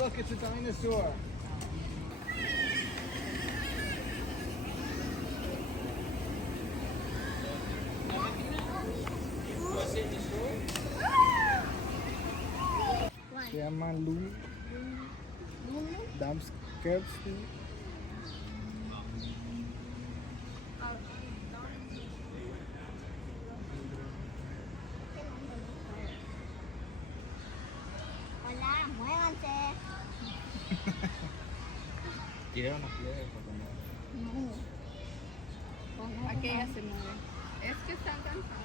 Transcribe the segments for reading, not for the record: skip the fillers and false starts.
look at the dinosaur. Se llama Lulu. Dams Curves. Hola, muévanse. Tira una piedra para comer. No. Aquella se mueve. Es que están cansados.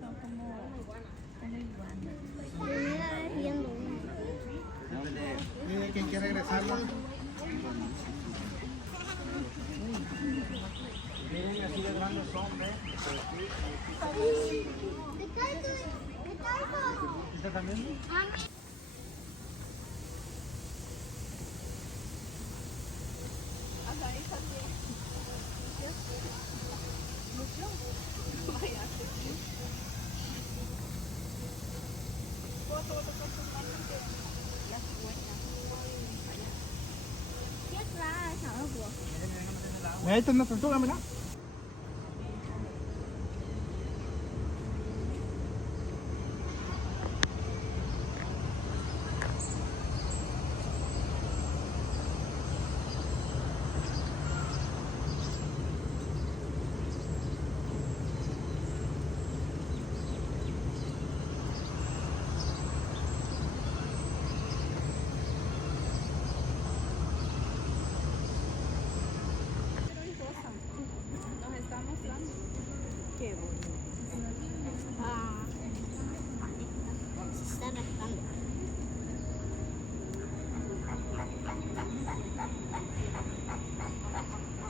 Son como iguanas. Mira, viendo ¿Quién quiere regresarlo? Miren, así de grandes son, ¿ves? ¿Este también? Hasta ahí está bien. ¿Mucho? Vaya, ¿puedo tocar tus manos que la cigüeña? ¿Qué traes, algo? Ahí está una tortuga, mira. Nos está mostrando. Qué bonito. Se está rascando.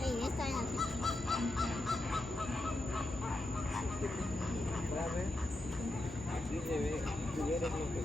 Ey, esta es así. Aquí se ve, tú eres lo que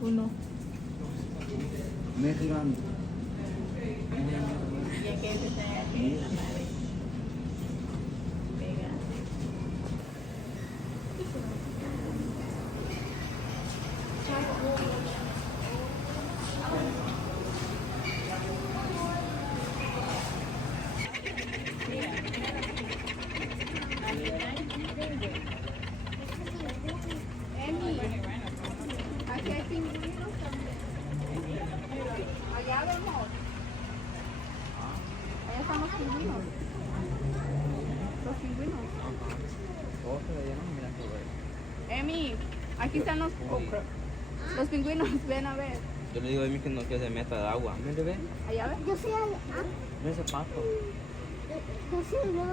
Uno. Mexican. Y es que ese está aquí en la madre. Pega. Aquí hay pingüinos también. Allá vemos. Allá están los pingüinos. Los pingüinos. Todos se veían, mira qué bueno. Emi, aquí están los pingüinos. Ven a ver. Yo le digo a mí que no que se meta de agua. Mire, ve. Allá ven. Yo soy Ve ese pato. yo soy yo.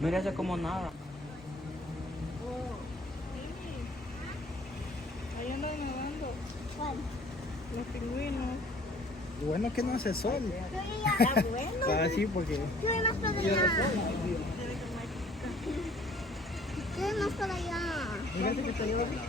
Mira ese como nada. Ahí andan nadando. ¿Cuál? Los pingüinos. Lo bueno es que no hace sol. Yo ya, bueno. Ah, sí, porque Yo voy más para allá. Yo voy más para allá. fíjate que está lloviendo.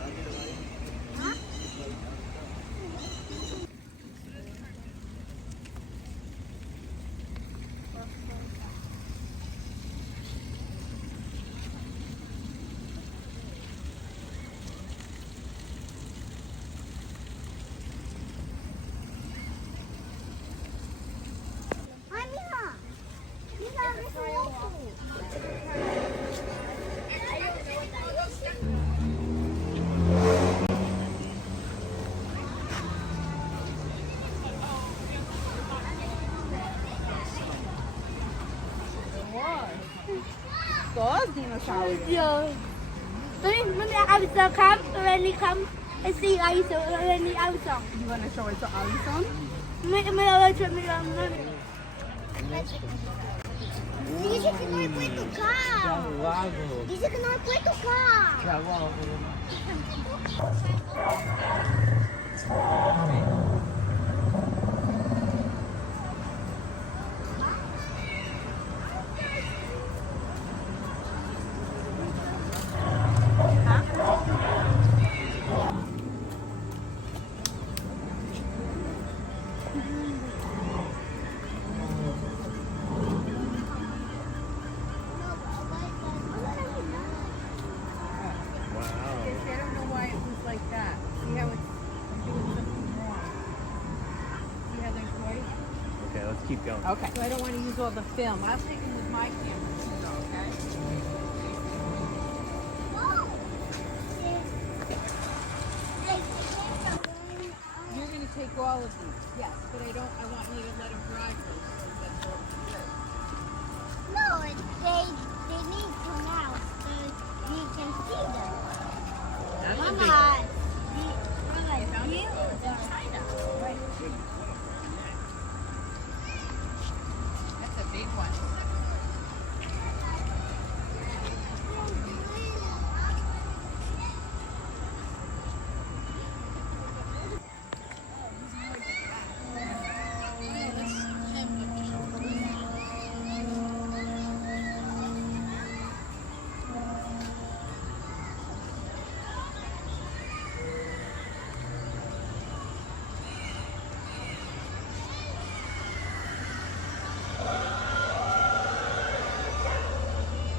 Ay, mira. Mira, es un oso. Dos dinosaurios. Dios. เฮ้ยมันเอาไปสักครับเรนนี่ครับไอซีไอซ์เรนนี่เอาสอง You want to show it to Alison? ไม่เอาเลยฉันไม่เอาเลย Dice que no me puede tocar. Lago. Dice que no me puede tocar. Que agua. I don't know why it was like that. See how it's doing something wrong. See how there's white? Okay, let's keep going. Okay. So I don't want to use all the film. I'll take it with my camera too, though, okay? You're going to take all of these, yes, but I want you to let them dry first. So that's all good. No, they need to now so we can see them. Mama, you is in China. That's a big one.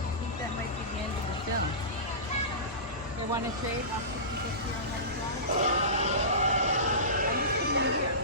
I think that might be the end of the film. You want to shave? I'll put this here and let it dry. I'm just putting it here.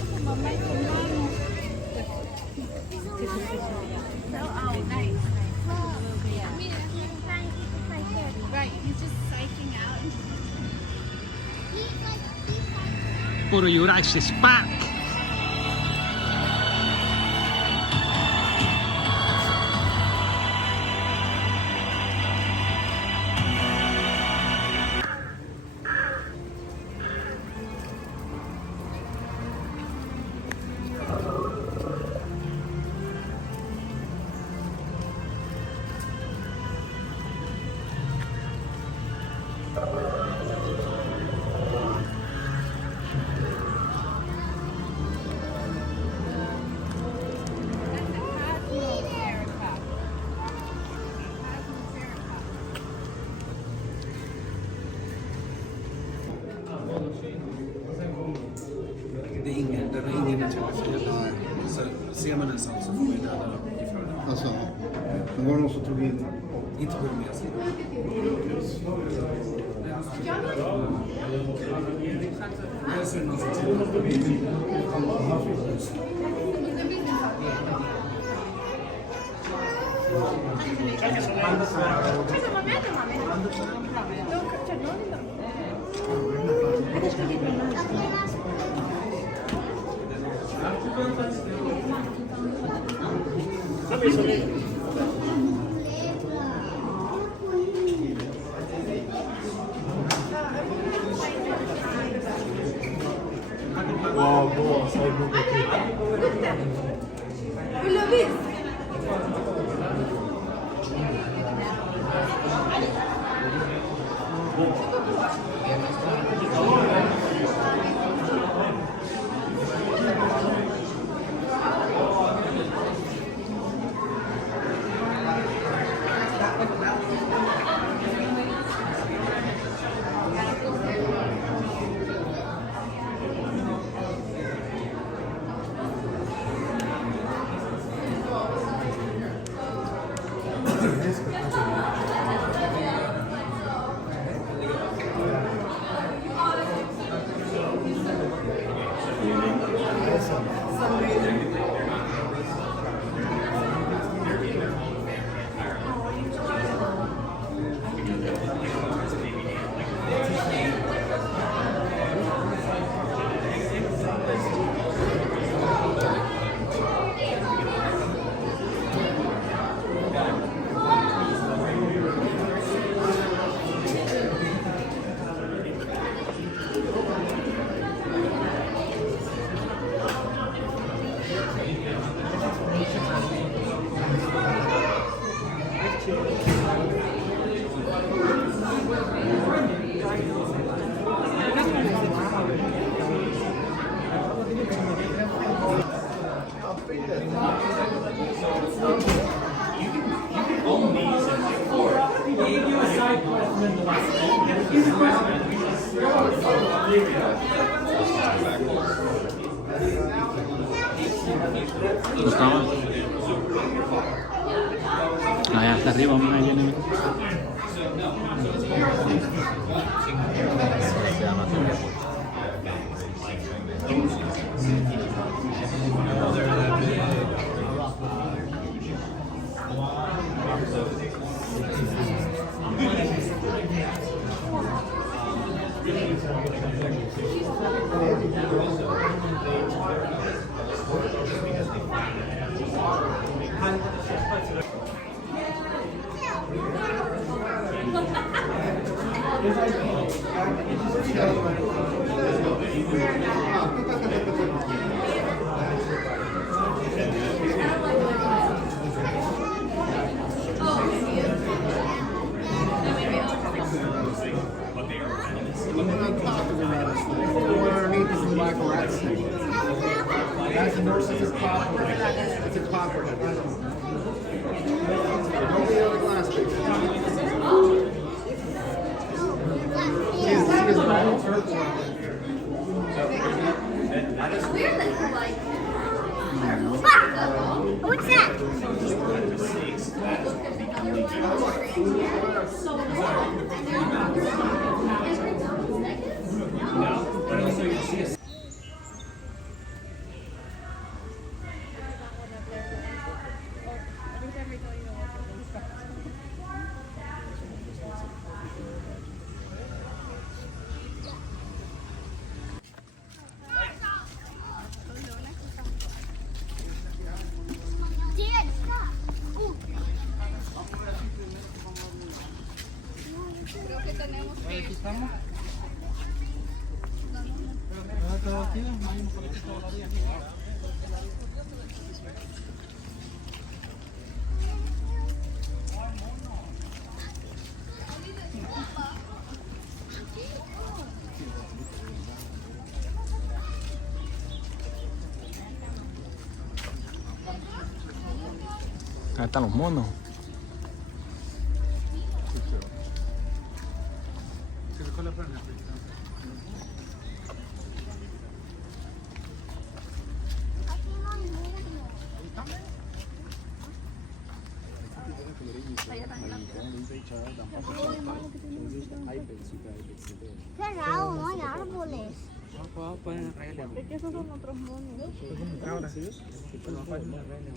Oh, nice. Right, he's just psyching out. Puro actually spat. Det är ingen tillfälle. Så ser man en sån så får vi döda ifrån den. Alltså, det var någon som tog in. Inte på med sig. Jag ser någon som Gustavo. Allá hasta arriba, vamos a ir. That's a nurse's copper. It's a copper. Don't be on the glass picture. What's that? tenemos que... Aquí estamos. ¿No todo aquí? No hay un poquito de la vía. Acá están los monos. Qué raro, no hay árboles. No puedo poner el Rey León. Es que esos son otros monos. Son como cabras. No puedo poner el Rey León.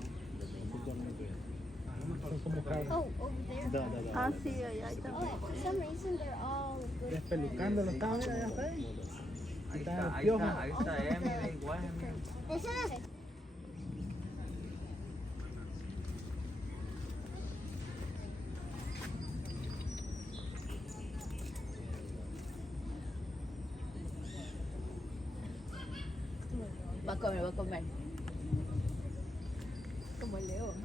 Son como cabras. Oh, over there. Ah, sí, allá hay Oh, también. for some reason they're all good. Despelucándolo estaba, mira, ya está ahí. Ahí Está está, el ahí piojo. está, ahí está, mira, igual, mira. Ese es. Va a comer, va a comer. Como el león.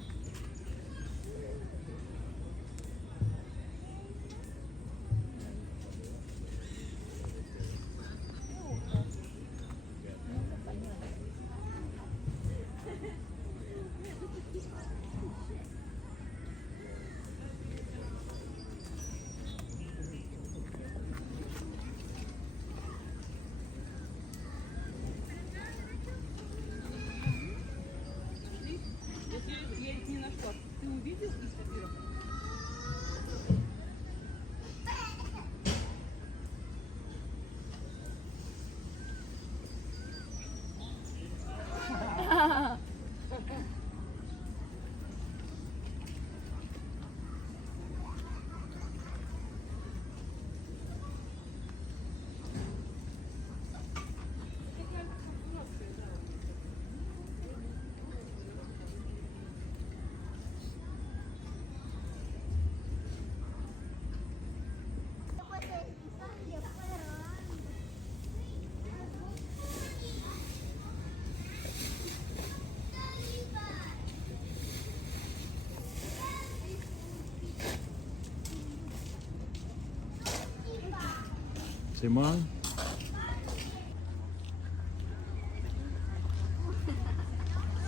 Simón.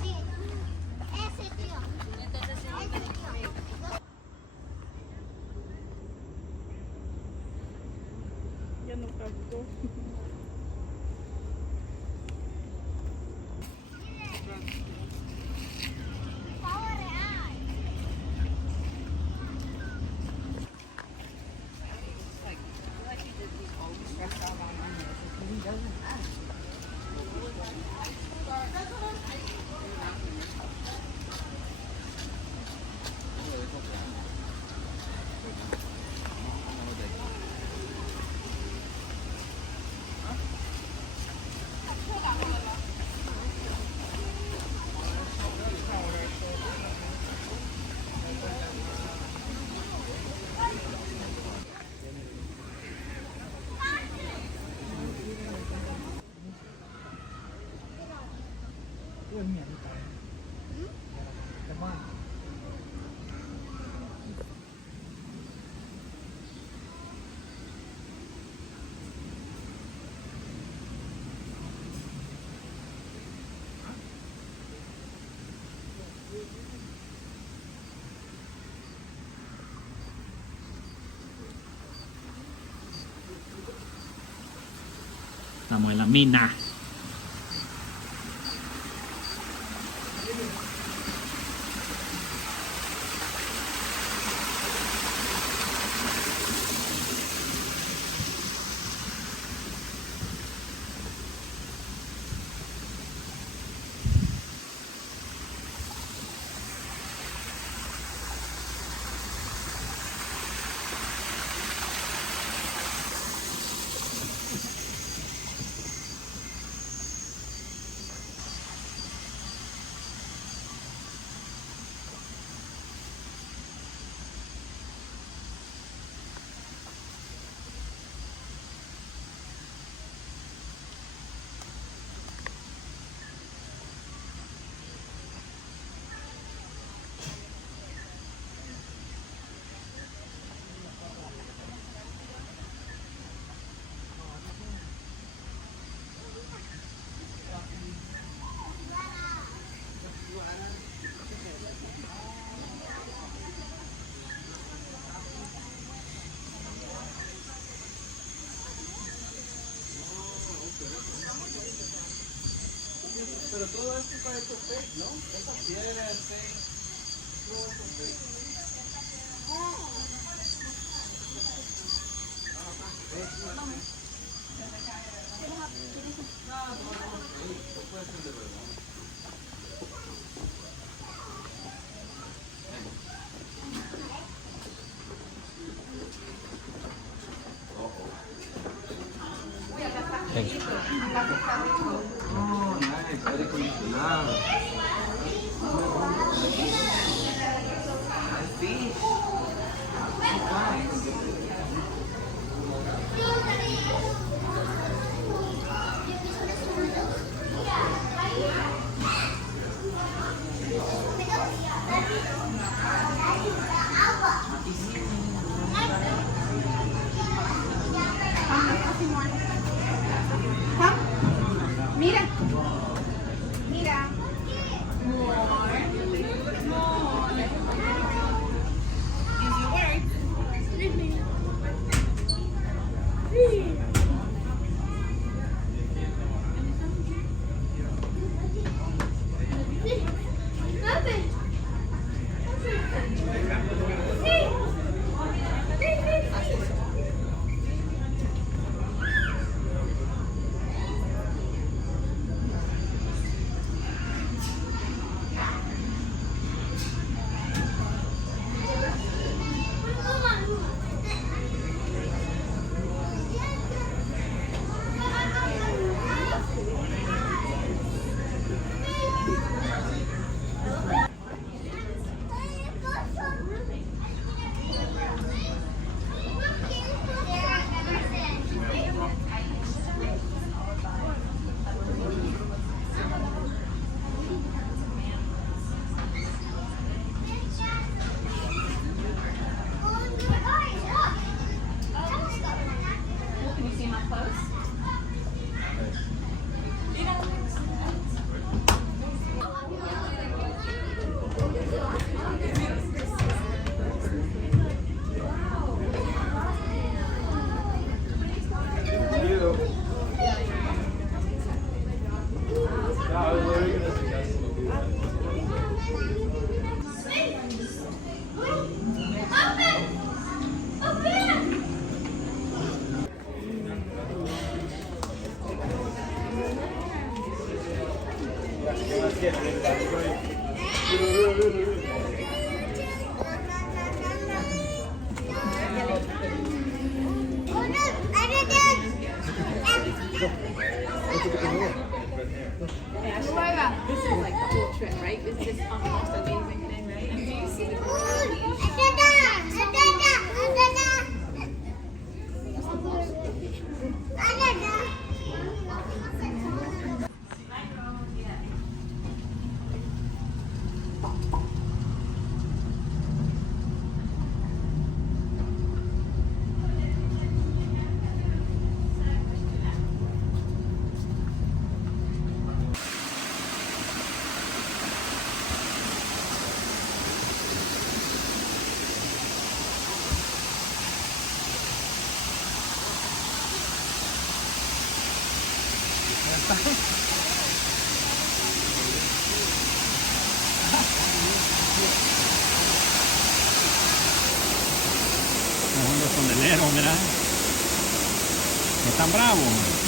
Sí, ese tío. Ese tío. Ya no captó. Pavo real. Pues mira, ahí está. Hermano. Estamos en la mina. pero todo esto está hecho fake, ¿no? Esa piedra es fake. Todo eso es fake. Oh, nice. Aire acondicionado. Fish. Mira. Mira. Easy work. Can you see my clothes? This is like the whole trip, right? It's just the most amazing thing, right? And do you see the Los sondeleros, mira. No están bravos.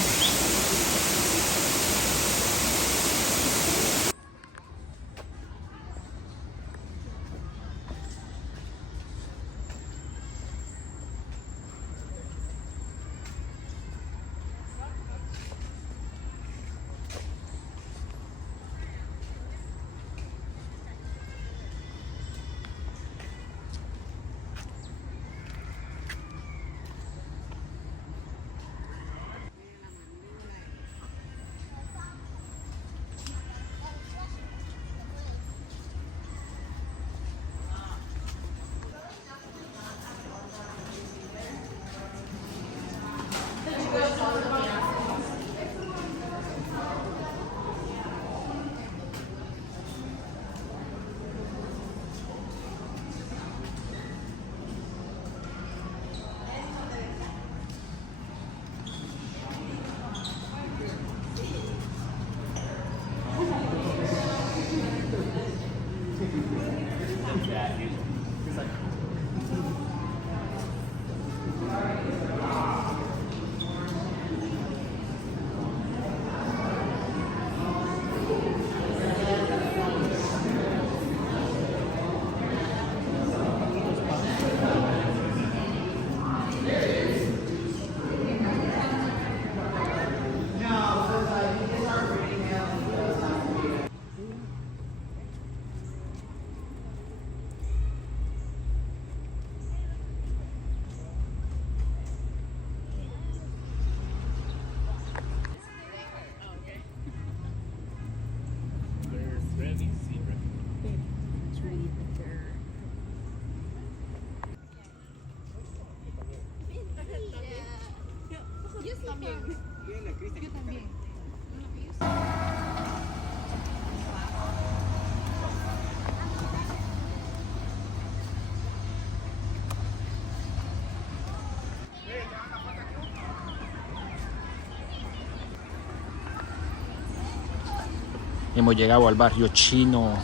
Hemos llegado al barrio chino.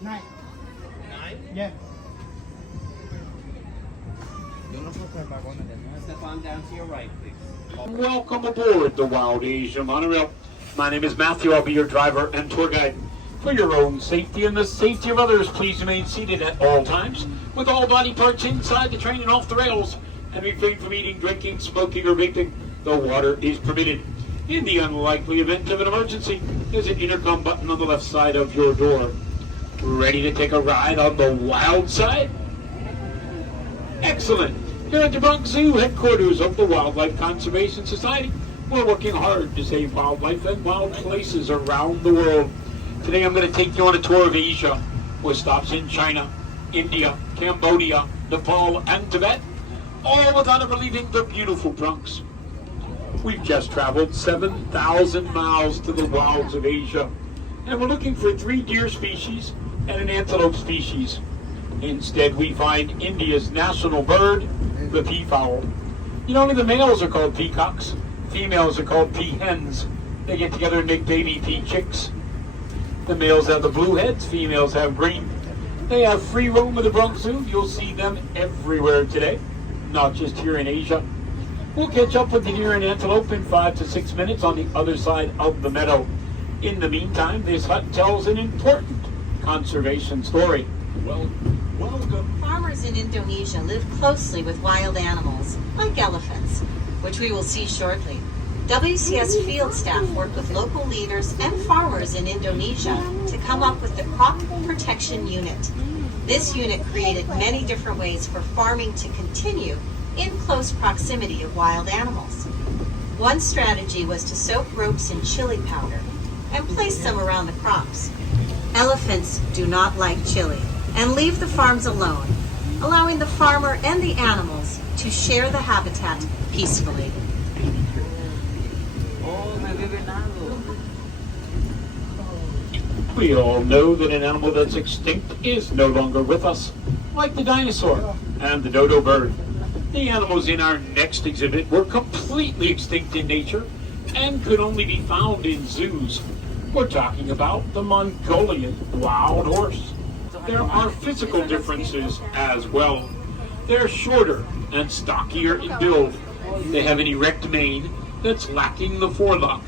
Nine. Yeah. Step on down to your right, please. Welcome aboard the Wild Asia Monorail. My name is Matthew. I'll be your driver and tour guide. For your own safety and the safety of others, please remain seated at all times, with all body parts inside the train and off the rails, and refrain from eating, drinking, smoking, or vaping. The water is permitted. In the unlikely event of an emergency, there's an intercom button on the left side of your door. Ready to take a ride on the wild side? Excellent. Here at the Bronx Zoo, headquarters of the Wildlife Conservation Society, we're working hard to save wildlife and wild places around the world. Today I'm going to take you on a tour of Asia, with stops in China, India, Cambodia, Nepal, and Tibet, all without ever leaving the beautiful Bronx. We've just traveled 7,000 miles to the wilds of Asia, and we're looking for 3 deer species and an antelope species. Instead, we find India's national bird, the peafowl. You know, only the males are called peacocks. Females are called peahens. They get together and make baby pea chicks. The males have the blue heads, females have green. They have free roam at the Bronx Zoo. You'll see them everywhere today, not just here in Asia. We'll catch up with the deer and antelope in 5 to 6 minutes on the other side of the meadow. In the meantime, this hut tells an important conservation story. Welcome. Farmers in Indonesia live closely with wild animals, like elephants, which we will see shortly. WCS field staff work with local leaders and farmers in Indonesia to come up with the Crop Protection Unit. This unit created many different ways for farming to continue in close proximity of wild animals. One strategy was to soak ropes in chili powder and place them around the crops. Elephants do not like chili and leave the farms alone, allowing the farmer and the animals to share the habitat peacefully. We all know that an animal that's extinct is no longer with us, like the dinosaur and the dodo bird. The animals in our next exhibit were completely extinct in nature and could only be found in zoos. We're talking about the Mongolian wild horse. There are physical differences as well. They're shorter and stockier in build. They have an erect mane that's lacking the forelock,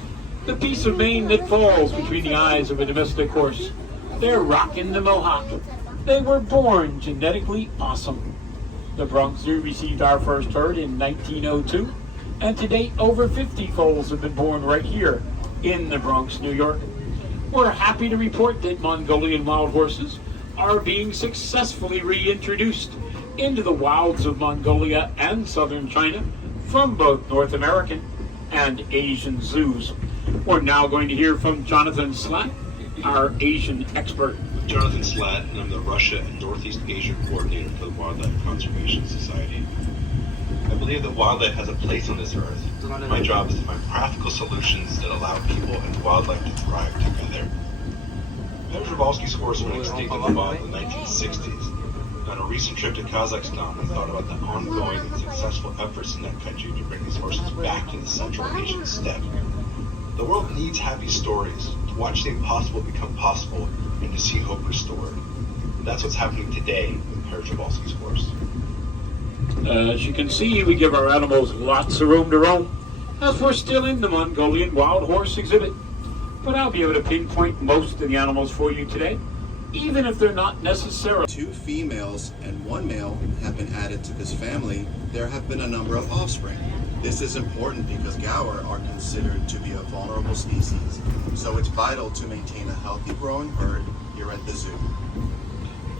the piece of mane that falls between the eyes of a domestic horse. They're rocking the mohawk. They were born genetically awesome. The Bronx Zoo received our first herd in 1902, and to date over 50 foals have been born right here in the Bronx, New York. We're happy to report that Mongolian wild horses are being successfully reintroduced into the wilds of Mongolia and southern China from both North American and Asian zoos. We're now going to hear from Jonathan Slatt, our Asian expert. Jonathan Slatt, and I'm the Russia and Northeast Asia coordinator for the Wildlife Conservation Society. I believe that wildlife has a place on this earth. My job is to find practical solutions that allow people and wildlife to thrive together. Przewalski's horse went extinct in the wild in the 1960s. On a recent trip to Kazakhstan, I thought about the ongoing and successful efforts in that country to bring these horses back to the Central Asian steppe. The world needs happy stories, to watch the impossible become possible, and to see hope restored. And that's what's happening today with Przewalski's horse. As you can see, we give our animals lots of room to roam, as we're still in the Mongolian wild horse exhibit. But I'll be able to pinpoint most of the animals for you today, even if they're not necessarily. 2 females and 1 male have been added to this family. There have been a number of offspring. This is important because gaur are considered to be a vulnerable species, so it's vital to maintain a healthy growing herd here at the zoo.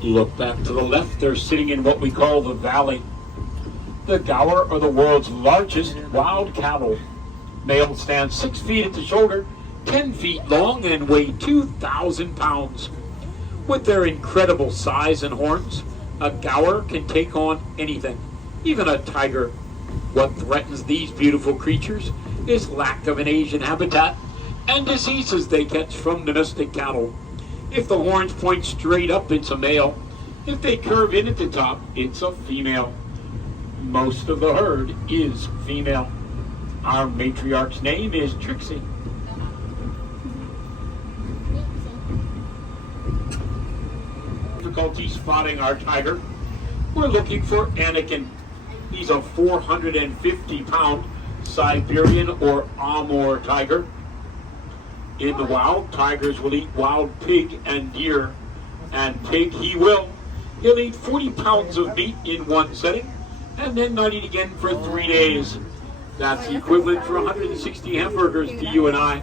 Look back to the left, they're sitting in what we call the valley. The gaur are the world's largest wild cattle. Males stand 6 feet at the shoulder, 10 feet long, and weigh 2,000 pounds. With their incredible size and horns, a gaur can take on anything, even a tiger. What threatens these beautiful creatures is lack of an Asian habitat and diseases they catch from domestic cattle. If the horns point straight up, it's a male. If they curve in at the top, it's a female. Most of the herd is female. Our matriarch's name is Trixie. Difficulty spotting our tiger. We're looking for Anakin. He's a 450-pound Siberian or Amur tiger. In the wild, tigers will eat wild pig and deer, and pig he will. He'll eat 40 pounds of meat in one setting, and then not eat again for 3 days. That's the equivalent for 160 hamburgers to you and I.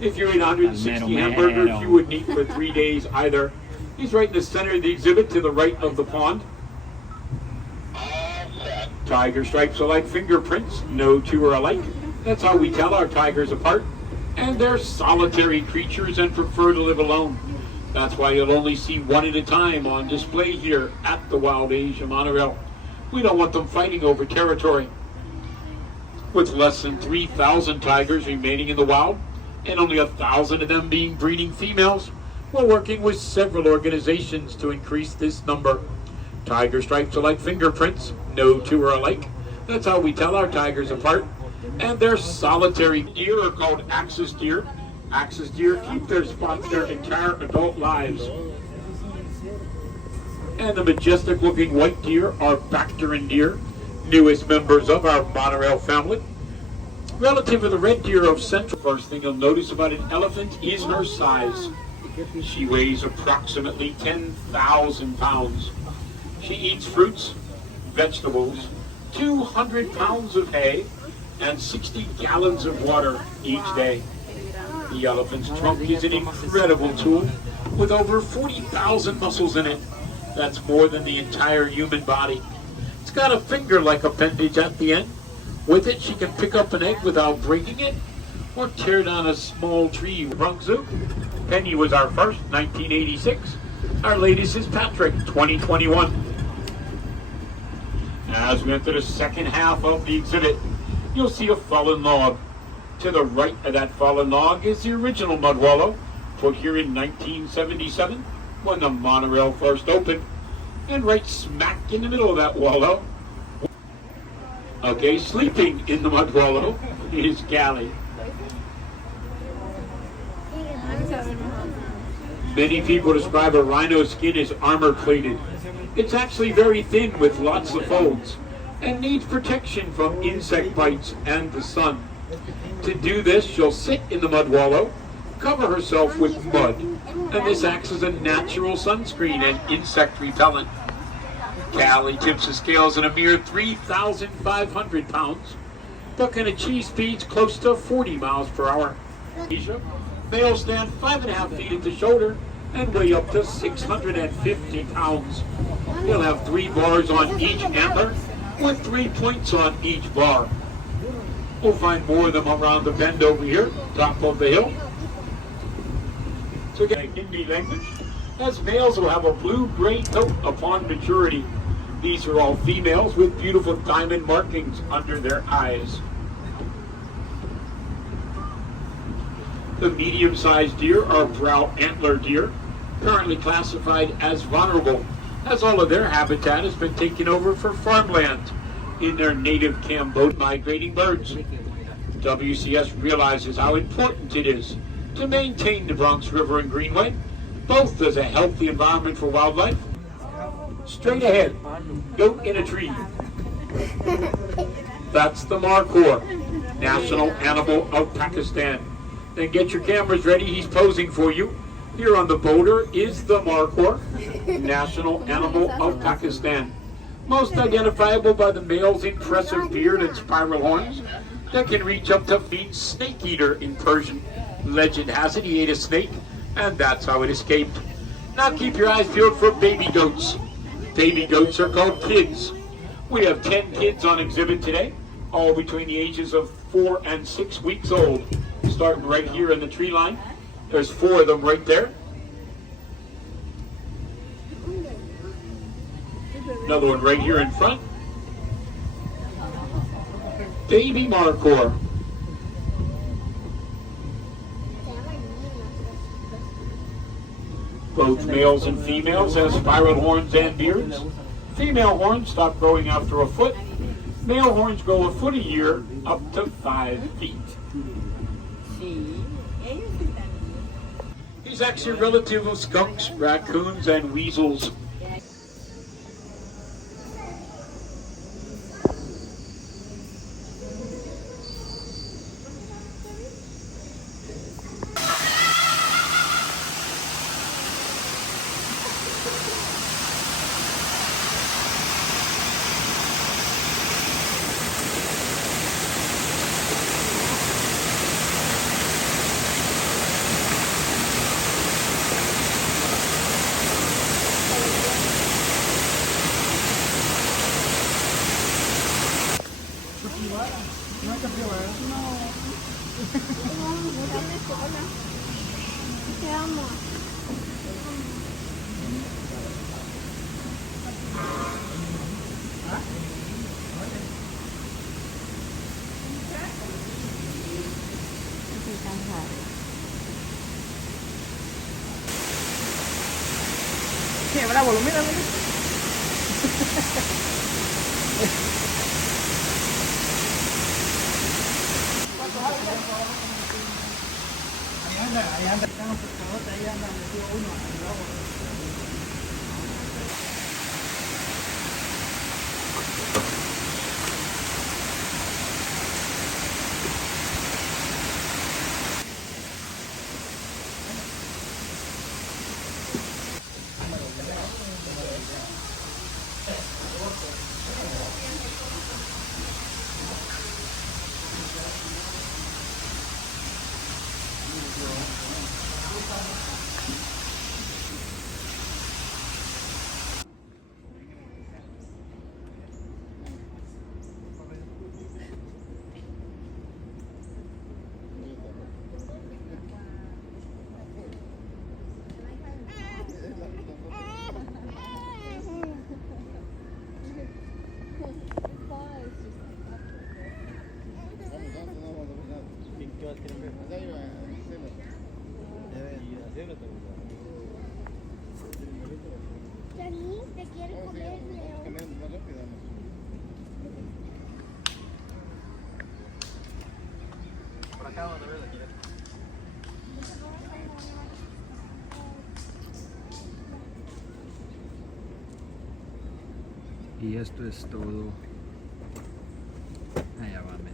If you ate 160 hamburgers, you wouldn't eat for 3 days either. He's right in the center of the exhibit to the right of the pond. Tiger stripes are like fingerprints. No two are alike. That's how we tell our tigers apart. And they're solitary creatures and prefer to live alone. That's why you'll only see one at a time on display here at the Wild Asia Monorail. We don't want them fighting over territory. With less than 3,000 tigers remaining in the wild, and only 1,000 of them being breeding females, we're working with several organizations to increase this number. Tiger stripes are like fingerprints. No two are alike. That's how we tell our tigers apart. And their solitary deer are called axis deer. Axis deer keep their spots their entire adult lives. And the majestic looking white deer are Bactrian deer, newest members of our monorail family. Relative to the red deer of Central, first thing you'll notice about an elephant is her size. She weighs approximately 10,000 pounds. She eats fruits, vegetables, 200 pounds of hay, and 60 gallons of water each day. The elephant's trunk is an incredible tool with over 40,000 muscles in it. That's more than the entire human body. It's got a finger-like appendage at the end. With it, she can pick up an egg without breaking it or tear down a small tree. Bronx Zoo. Penny was our first, 1986. Our latest is Patrick, 2021. As we enter the second half of the exhibit, you'll see a fallen log. To the right of that fallen log is the original mud wallow, put here in 1977 when the monorail first opened. And right smack in the middle of that wallow, okay, sleeping in the mud wallow is Galley. Many people describe a rhino skin as armor-plated. It's actually very thin with lots of folds and needs protection from insect bites and the sun. To do this, she'll sit in the mud wallow, cover herself with mud, and this acts as a natural sunscreen and insect repellent. Callie tips the scales at a mere 3,500 pounds, but can achieve speeds close to 40 miles per hour. Males stand 5.5 feet at the shoulder and weigh up to 650 pounds. He'll have 3 bars on each antler with 3 points on each bar. We'll find more of them around the bend over here, top of the hill. So again, Hindi language, as males will have a blue-gray coat upon maturity. These are all females with beautiful diamond markings under their eyes. The medium-sized deer are brow antler deer, currently classified as vulnerable, as all of their habitat has been taken over for farmland in their native Cambodia. Migrating birds. WCS realizes how important it is to maintain the Bronx River and Greenway, both as a healthy environment for wildlife. Straight ahead, goat in a tree. That's the markhor, national animal of Pakistan. Then get your cameras ready, he's posing for you. Here on the boulder is the markhor, national animal of Pakistan. Most identifiable by the male's impressive beard and spiral horns that can reach up to mean snake eater in Persian. Legend has it he ate a snake, and that's how it escaped. Now keep your eyes peeled for baby goats. Baby goats are called kids. We have 10 kids on exhibit today, all between the ages of 4, and 6 weeks old. Starting right here in the tree line. There's 4 of them right there. Another one right here in front. Baby markhor. Both males and females have spiral horns and beards. Female horns stop growing after a foot. Male horns grow a foot a year, up to 5 feet. He's actually a relative of skunks, raccoons, and weasels. Te amo. Sí, bravo, mira, mira. Ahí anda, están los pescadores, ahí anda metido uno. Dani, te quiere comer el león. Por acá donde ves la quiero. Y esto es todo. Allá va, mira.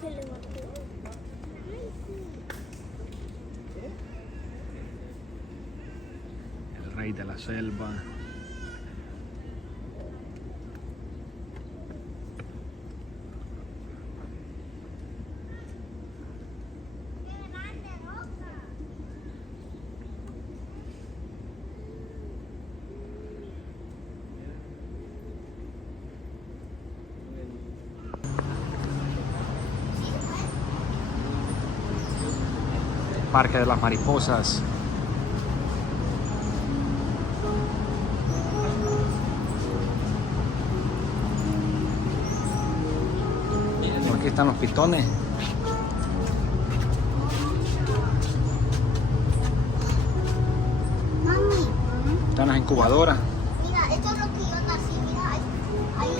Se levantó. Ay, sí. El rey de la selva. Parque de las Mariposas. Aquí están los pitones. Mami, Están las incubadoras. mira, esto es lo que yo nací. Mira, ahí.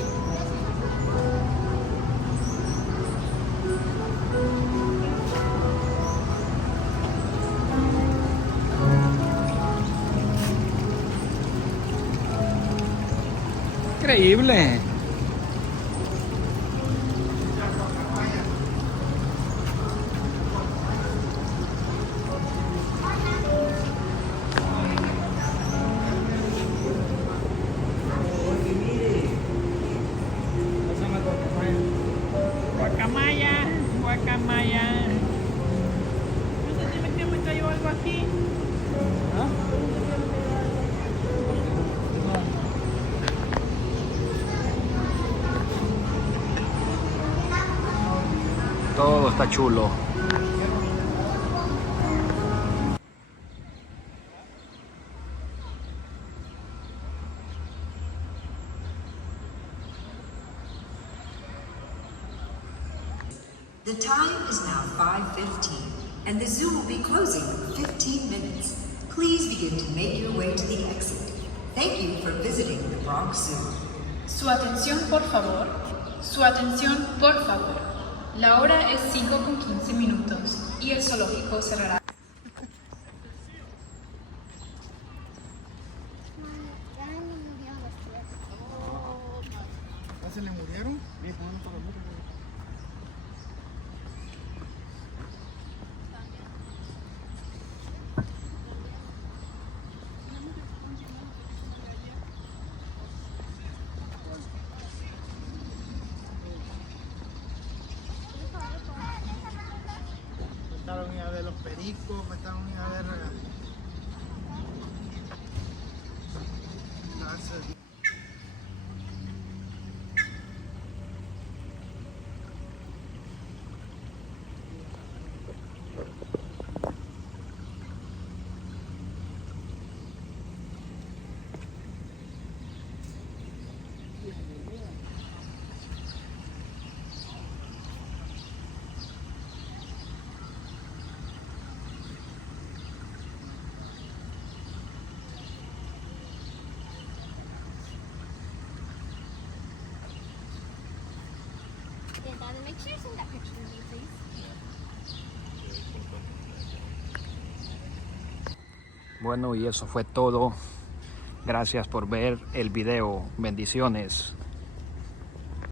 Increíble. Guacamaya, guacamaya. No sé si me cayó algo aquí. Todo está chulo. The time is now 5:15, and the zoo will be closing in 15 minutes. Please begin to make your way to the exit. Thank you for visiting the Bronx Zoo. Su atención, por favor. Su atención, por favor. La hora es 5:15 y el zoológico cerrará. ¿Ya se le murieron? Faltaron ir a ver los pericos, faltaron ir a ver las... Make sure you send that picture to me, please. Bueno, y eso fue todo. Gracias por ver el video. Bendiciones.